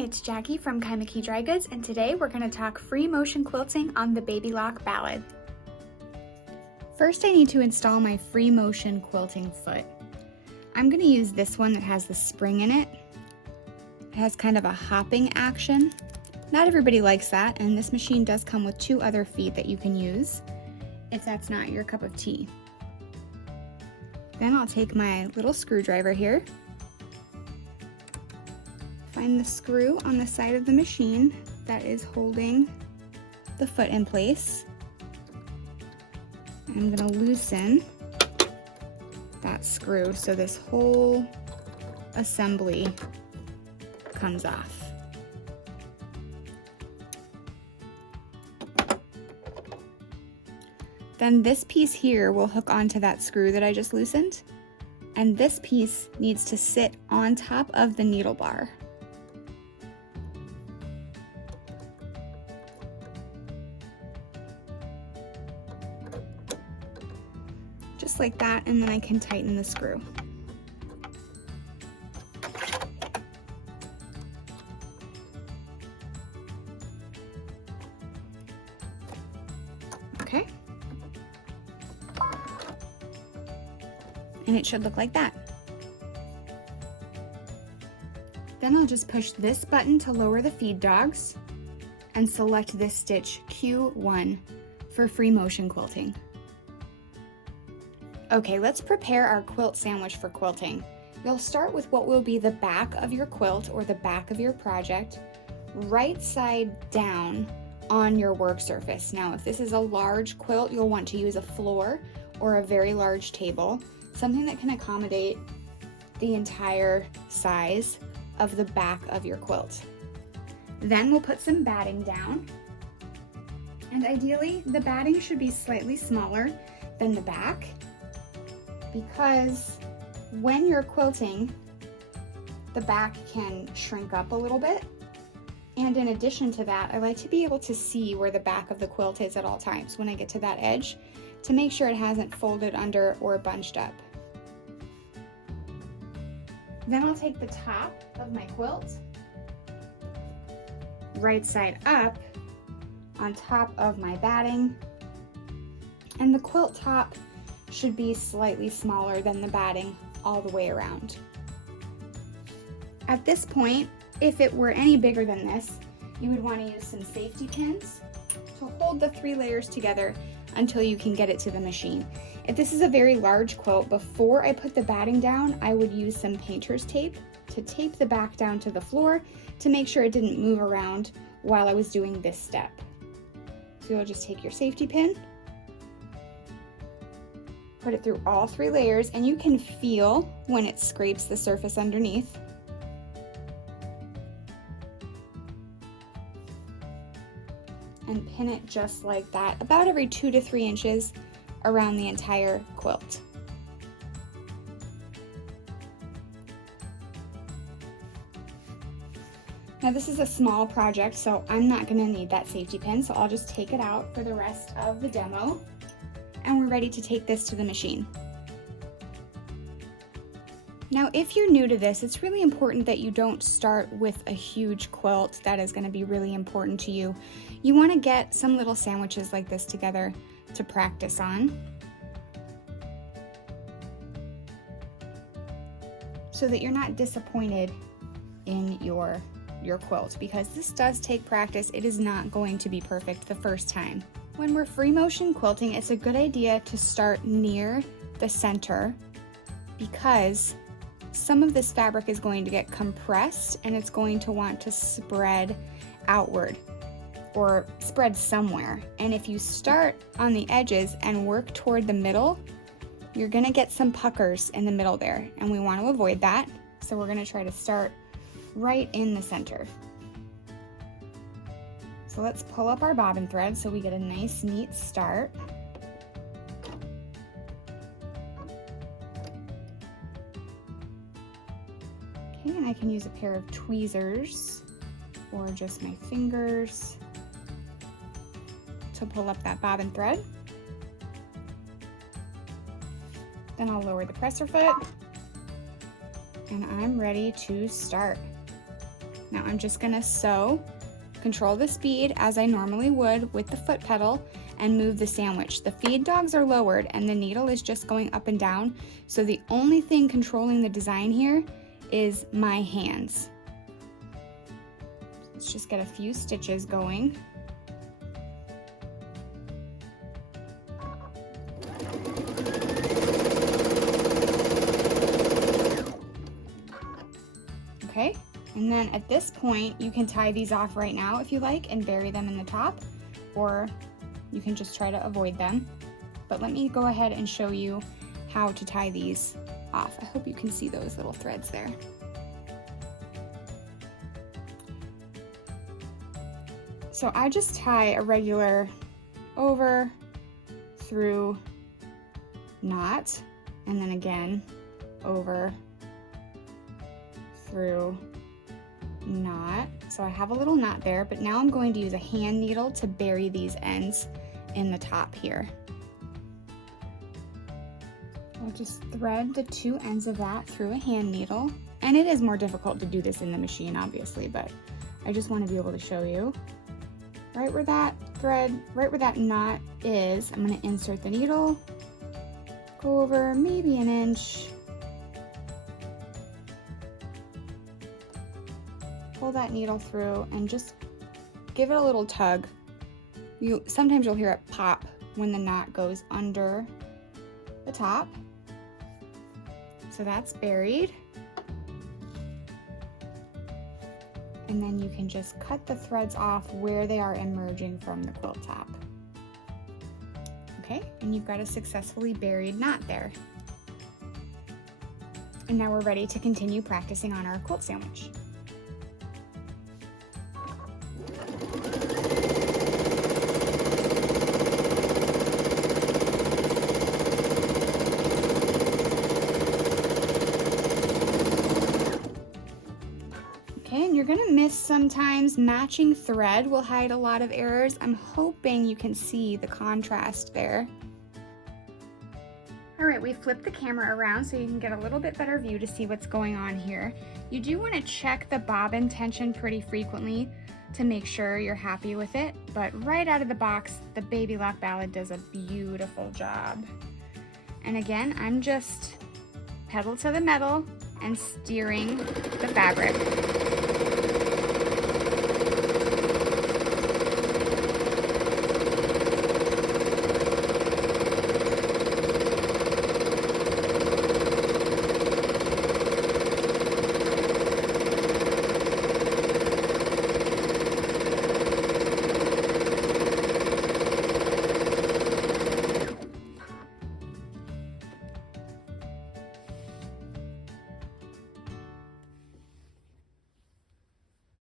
Hi, it's Jackie from Kaimaki Dry Goods, and today we're going to talk free motion quilting on the Babylock Ballad. First, I need to install my free motion quilting foot. I'm going to use this one that has the spring in it. It has kind of a hopping action. Not everybody likes that, and this machine does come with 2 other feet that you can use if that's not your cup of tea. Then I'll take my little screwdriver here. Find the screw on the side of the machine that is holding the foot in place. I'm going to loosen that screw so this whole assembly comes off. Then this piece here will hook onto that screw that I just loosened, and this piece needs to sit on top of the needle bar. Just like that, and then I can tighten the screw. Okay. And it should look like that. Then I'll just push this button to lower the feed dogs and select this stitch Q1 for free motion quilting. Okay, let's prepare our quilt sandwich for quilting. You'll start with what will be the back of your quilt or the back of your project, right side down on your work surface. Now, if this is a large quilt, you'll want to use a floor or a very large table, something that can accommodate the entire size of the back of your quilt. Then we'll put some batting down, and ideally the batting should be slightly smaller than the back, because when you're quilting, the back can shrink up a little bit. And in addition to that, I like to be able to see where the back of the quilt is at all times when I get to that edge to make sure it hasn't folded under or bunched up. Then I'll take the top of my quilt, right side up, on top of my batting, and the quilt top should be slightly smaller than the batting all the way around. At this point, if it were any bigger than this, you would want to use some safety pins to hold the 3 layers together until you can get it to the machine. If this is a very large quilt, before I put the batting down, I would use some painter's tape to tape the back down to the floor to make sure it didn't move around while I was doing this step. So you'll just take your safety pin, put it through all 3 layers, and you can feel when it scrapes the surface underneath. And pin it just like that, about every 2 to 3 inches around the entire quilt. Now this is a small project, so I'm not going to need that safety pin, so I'll just take it out for the rest of the demo. And we're ready to take this to the machine. Now, if you're new to this, it's really important that you don't start with a huge quilt that is going to be really important to you. You want to get some little sandwiches like this together to practice on, so that you're not disappointed in your quilt, because this does take practice. It is not going to be perfect the first time. When we're free motion quilting, it's a good idea to start near the center, because some of this fabric is going to get compressed and it's going to want to spread outward or spread somewhere. And if you start on the edges and work toward the middle, you're going to get some puckers in the middle there, and we want to avoid that. So we're going to try to start right in the center. So let's pull up our bobbin thread so we get a nice, neat start. Okay, and I can use a pair of tweezers or just my fingers to pull up that bobbin thread. Then I'll lower the presser foot, and I'm ready to start. Now I'm just gonna sew, control the speed as I normally would with the foot pedal, and move the sandwich. The feed dogs are lowered and the needle is just going up and down, so the only thing controlling the design here is my hands. Let's just get a few stitches going. Okay, and then at this point you can tie these off right now if you like and bury them in the top, or you can just try to avoid them. But let me go ahead and show you how to tie these off. I hope you can see those little threads there. So I just tie a regular over, through knot, and then again over, through knot. So I have a little knot there, but now I'm going to use a hand needle to bury these ends in the top here. I'll just thread the two ends of that through a hand needle. And it is more difficult to do this in the machine, obviously, but I just want to be able to show you. Right where that thread, right where that knot is, I'm going to insert the needle, go over maybe an inch, pull that needle through and just give it a little tug. Sometimes you'll hear it pop when the knot goes under the top. So that's buried. And then you can just cut the threads off where they are emerging from the quilt top. Okay, and you've got a successfully buried knot there. And now we're ready to continue practicing on our quilt sandwich. Okay, and you're gonna miss sometimes. Matching thread will hide a lot of errors. I'm hoping you can see the contrast there. All right, we flipped the camera around so you can get a little bit better view to see what's going on here. You do want to check the bobbin tension pretty frequently to make sure you're happy with it, but right out of the box, the Babylock Ballad does a beautiful job. And again, I'm just pedal to the metal and steering the fabric.